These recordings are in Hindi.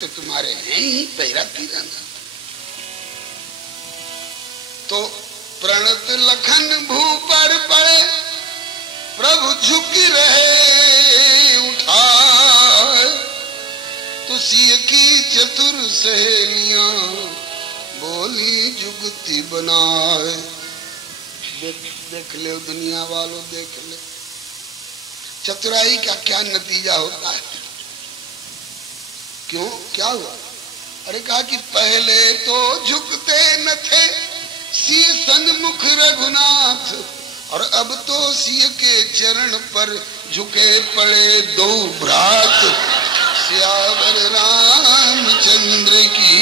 तो तुम्हारे हैं ही पैरा की जाना। तो प्रणत लखन भू पर पड़े, प्रभु झुक रहे उठाए, तो सिय की चतुर सहेलियां बोली जुगती बनाए। देख ले दुनिया वालों, देख ले चतुराई का क्या नतीजा होता है। क्यों, क्या हुआ? अरे कहा कि पहले तो झुकते न थे सिय सन्मुख रघुनाथ, और अब तो सिय के चरण पर झुके पड़े दो भ्रात। सियावर रामचंद्र की,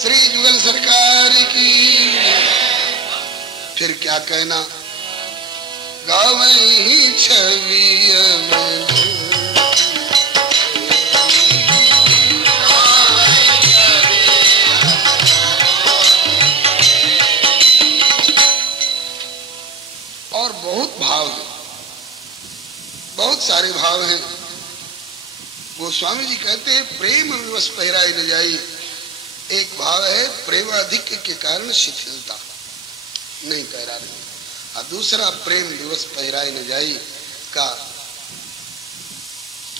श्री जुगल सरकार की। फिर क्या कहना, गावई छवि और बहुत भाव है, बहुत सारे भाव हैं। गोस्वामी जी कहते हैं प्रेम विवश पहराई न जाई। एक भाव है प्रेमाधिक्य के कारण शिथिलता, नहीं पहरा रही। और दूसरा प्रेम विवश पहराई न जाई का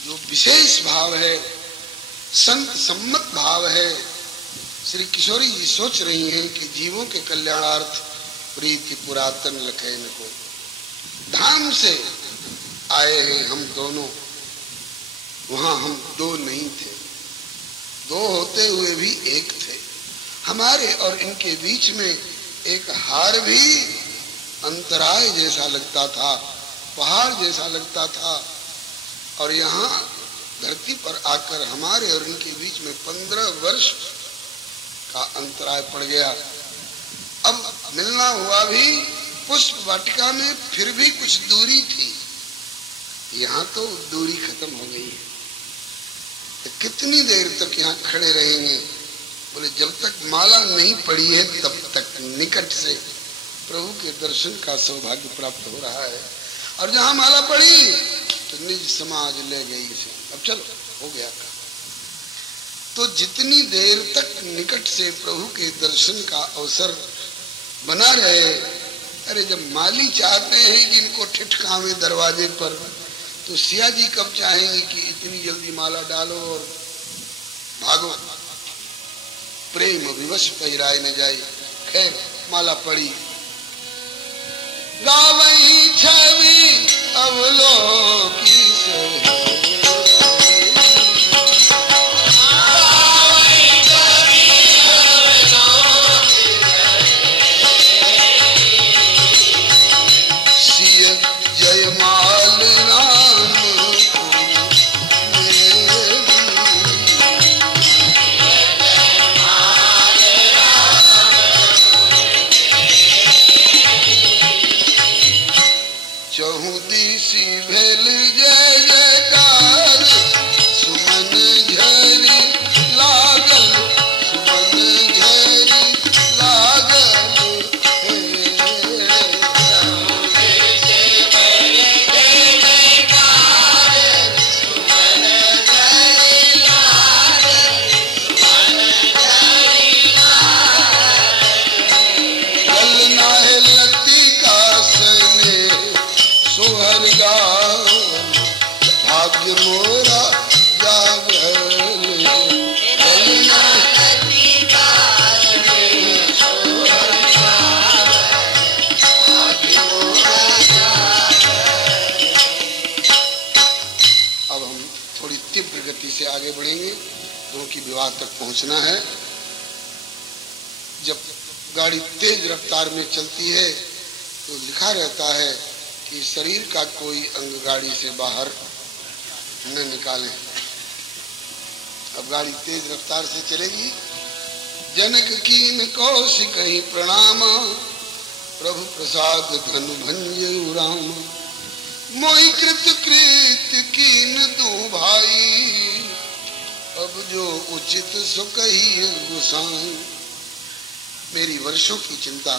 जो विशेष भाव है, संत सम्मत भाव है। श्री किशोरी जी सोच रही हैं कि जीवों के कल्याणार्थ प्रीति पुरातन लखैन को धाम से आए हैं हम दोनों। वहां हम दो नहीं थे, दो होते हुए भी एक थे। हमारे और इनके बीच में एक हार भी अंतराय जैसा लगता था, पहाड़ जैसा लगता था। और यहाँ धरती पर आकर हमारे और इनके बीच में 15 वर्ष का अंतराय पड़ गया। अब मिलना हुआ भी पुष्प वाटिका में, फिर भी कुछ दूरी थी। यहाँ तो दूरी खत्म हो गई है। तो कितनी देर तक यहाँ खड़े रहेंगे? बोले जब तक माला नहीं पड़ी है तब तक निकट से प्रभु के दर्शन का सौभाग्य प्राप्त हो रहा है। और जहाँ माला पड़ी तो निज समाज ले गई इसे। अब चलो, हो गया काम। तो जितनी देर तक निकट से प्रभु के दर्शन का अवसर बना रहे, अरे जब माली चाहते हैं कि इनको ठिठकावे दरवाजे पर, तो सिया जी कब चाहेंगे कि इतनी जल्दी माला डालो और भागो। प्रेम विवश पहराए न जाए। खैर माला पड़ी। गावई छवि अवलोकी से, पहुंचना है। जब गाड़ी तेज रफ्तार में चलती है तो लिखा रहता है कि शरीर का कोई अंग गाड़ी से बाहर न निकालें। अब गाड़ी तेज रफ्तार से चलेगी। जनक कीन कौशिकहि प्रणाम, प्रभु प्रसाद धनु भंजउ राम। मोहि कृत कृत कीन दू भाई, अब जो उचित सो कहिए गोसाई। मेरी वर्षों की चिंता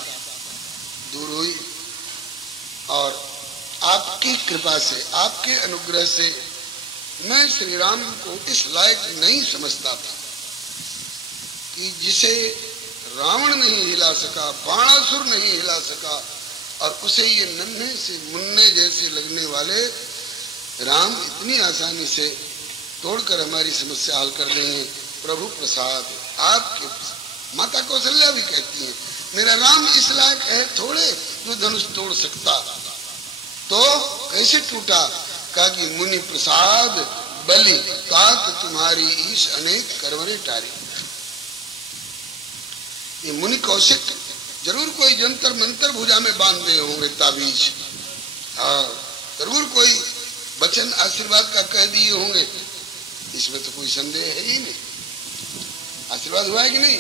दूर हुई और आपकी कृपा से, आपके अनुग्रह से मैं श्री राम को इस लायक नहीं समझता था कि जिसे रावण नहीं हिला सका, बाणासुर नहीं हिला सका, और उसे ये नन्हे से मुन्ने जैसे लगने वाले राम इतनी आसानी से तोड़कर हमारी समस्या हल कर देंगे। प्रभु प्रसाद आपके। माता कौशल्या भी कहती है मेरा राम इस लायक है थोड़े जो धनुष तोड़ सकता, तो कैसे टूटा? कहा कि मुनि प्रसाद बलि तात तुम्हारी ईश अनेक करवरे टारी। ये मुनि कौशिक जरूर कोई जंतर मंतर भुजा में बांधे होंगे ताबीज, हाँ जरूर कोई वचन आशीर्वाद का कह दिए होंगे, इसमें तो कोई संदेह है ही नहीं। आशीर्वाद हुआ है कि नहीं?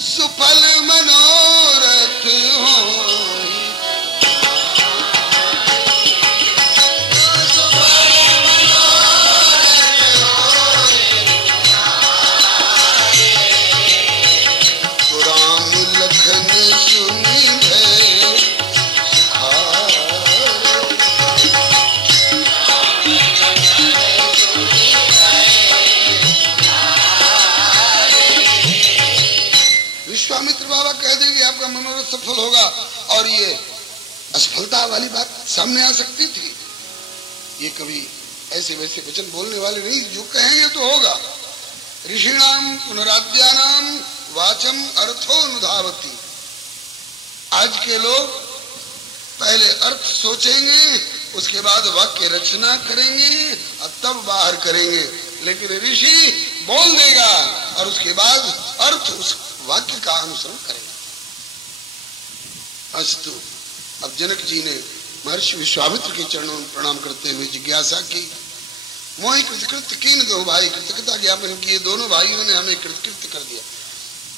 सुफल मनोरथ हो सफल होगा, और ये असफलता वाली बात सामने आ सकती थी। ये कभी ऐसे वैसे वचन बोलने वाले नहीं, जो कहेंगे तो होगा। ऋषिणाम पुनराद्यानाम वाचम अर्थो अनुधावती। आज के लोग पहले अर्थ सोचेंगे, उसके बाद वाक्य रचना करेंगे और तब बाहर करेंगे, लेकिन ऋषि बोल देगा और उसके बाद अर्थ उस वाक्य का अनुसरण करेगा। अस्तु। अब जनक जी ने महर्षि विश्वामित्र के चरणों में प्रणाम करते हुए जिज्ञासा की, मोहि कृतकृत्य कीन दो भाई, कृतज्ञता ज्ञापन किए, दोनों भाइयों ने हमें कृतकृत्य कर दिया।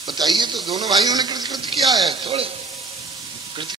बताइए तो दोनों भाइयों ने कृतकृत्य किया है? थोड़े